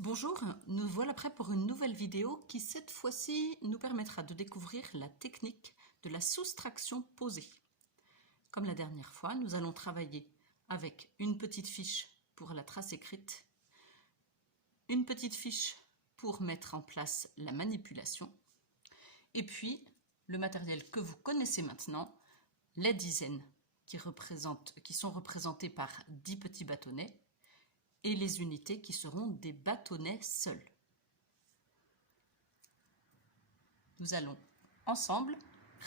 Bonjour, nous voilà prêts pour une nouvelle vidéo qui cette fois-ci nous permettra de découvrir la technique de la soustraction posée. Comme la dernière fois, nous allons travailler avec une petite fiche pour la trace écrite, une petite fiche pour mettre en place la manipulation, et puis le matériel que vous connaissez maintenant, les dizaines qui sont représentées par 10 petits bâtonnets, et les unités qui seront des bâtonnets seuls. Nous allons ensemble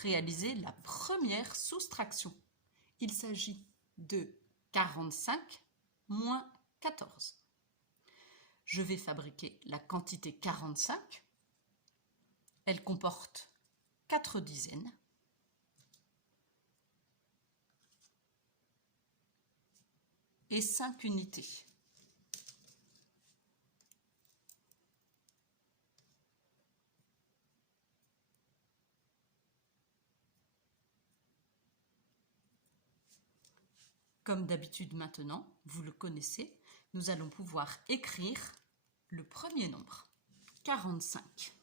réaliser la première soustraction. Il s'agit de 45 moins 14. Je vais fabriquer la quantité 45. Elle comporte 4 dizaines. Et 5 unités. Comme d'habitude maintenant, vous le connaissez, nous allons pouvoir écrire le premier nombre, 45.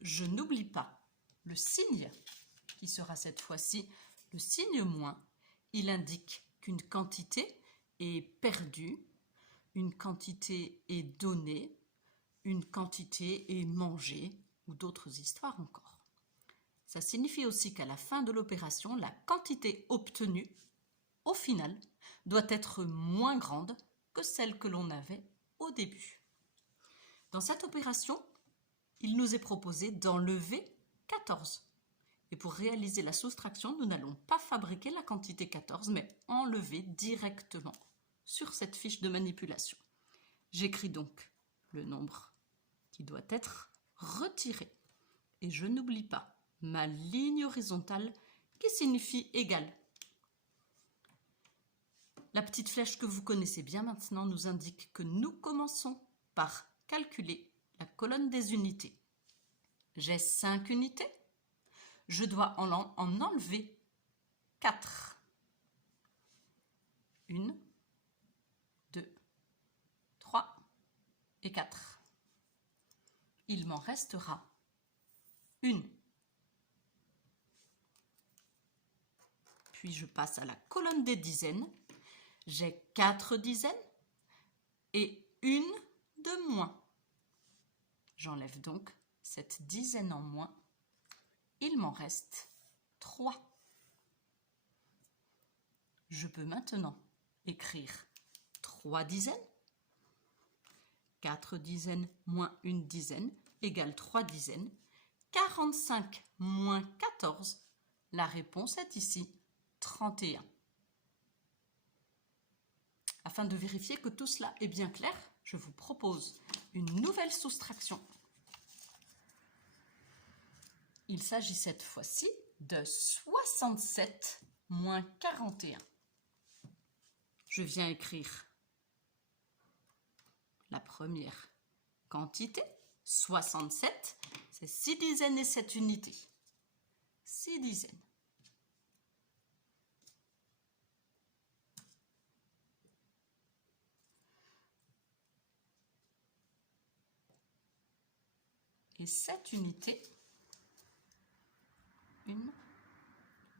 Je n'oublie pas le signe qui sera cette fois-ci le signe moins. Il indique qu'une quantité est perdue, une quantité est donnée, une quantité est mangée ou d'autres histoires encore. Ça signifie aussi qu'à la fin de l'opération, la quantité obtenue, au final, doit être moins grande que celle que l'on avait au début. Dans cette opération, il nous est proposé d'enlever 14. Et pour réaliser la soustraction, nous n'allons pas fabriquer la quantité 14, mais enlever directement sur cette fiche de manipulation. J'écris donc le nombre qui doit être retiré. Et je n'oublie pas ma ligne horizontale qui signifie égal. La petite flèche que vous connaissez bien maintenant nous indique que nous commençons par calculer la colonne des unités. J'ai 5 unités. Je dois en enlever 4. 1, 2, 3 et 4. Il m'en restera une. Puis je passe à la colonne des dizaines. J'ai 4 dizaines et une de moins. J'enlève donc cette dizaine en moins. Il m'en reste 3. Je peux maintenant écrire 3 dizaines. 4 dizaines moins une dizaine égale 3 dizaines. 45 moins 14, la réponse est ici 31. Afin de vérifier que tout cela est bien clair, je vous propose une nouvelle soustraction. Il s'agit cette fois-ci de 67 moins 41. Je viens écrire la première quantité, 67, c'est 6 dizaines et 7 unités. 6 dizaines. Et 7 unités. 1,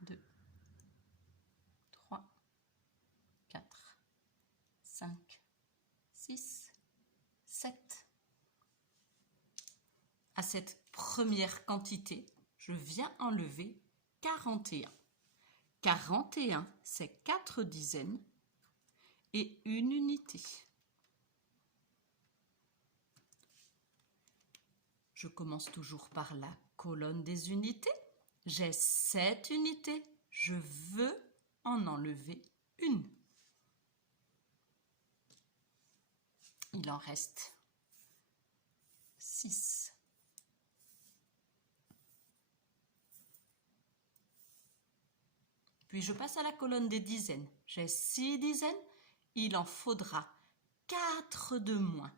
2, 3, 4, 5, 6, 7. À cette première quantité, je viens enlever 41. 41, c'est 4 dizaines et une unité. Je commence toujours par la colonne des unités. J'ai 7 unités. Je veux en enlever une. Il en reste 6. Puis je passe à la colonne des dizaines. J'ai 6 dizaines. Il en faudra 4 de moins.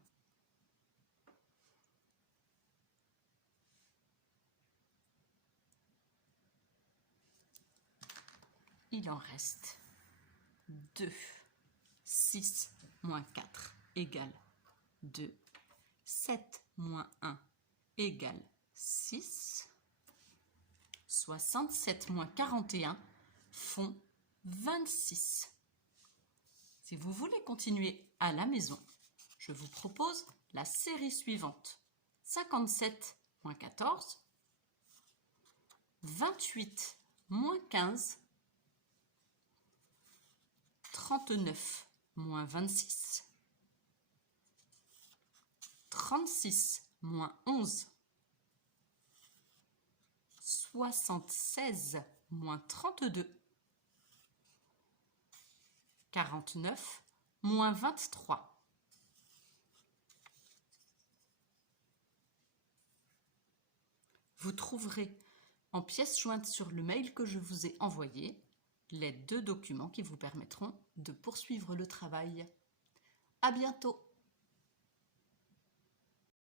Il en reste 2. 6 moins 4 égale 2. 7 moins 1 égale 6. 67 moins 41 font 26. Si vous voulez continuer à la maison, je vous propose la série suivante. 57 moins 14, 28 moins 15, 39 moins 26, 36 moins 11, 76 moins 32, 49 moins 23. Vous trouverez en pièces jointes sur le mail que je vous ai envoyé les 2 documents qui vous permettront de poursuivre le travail. À bientôt!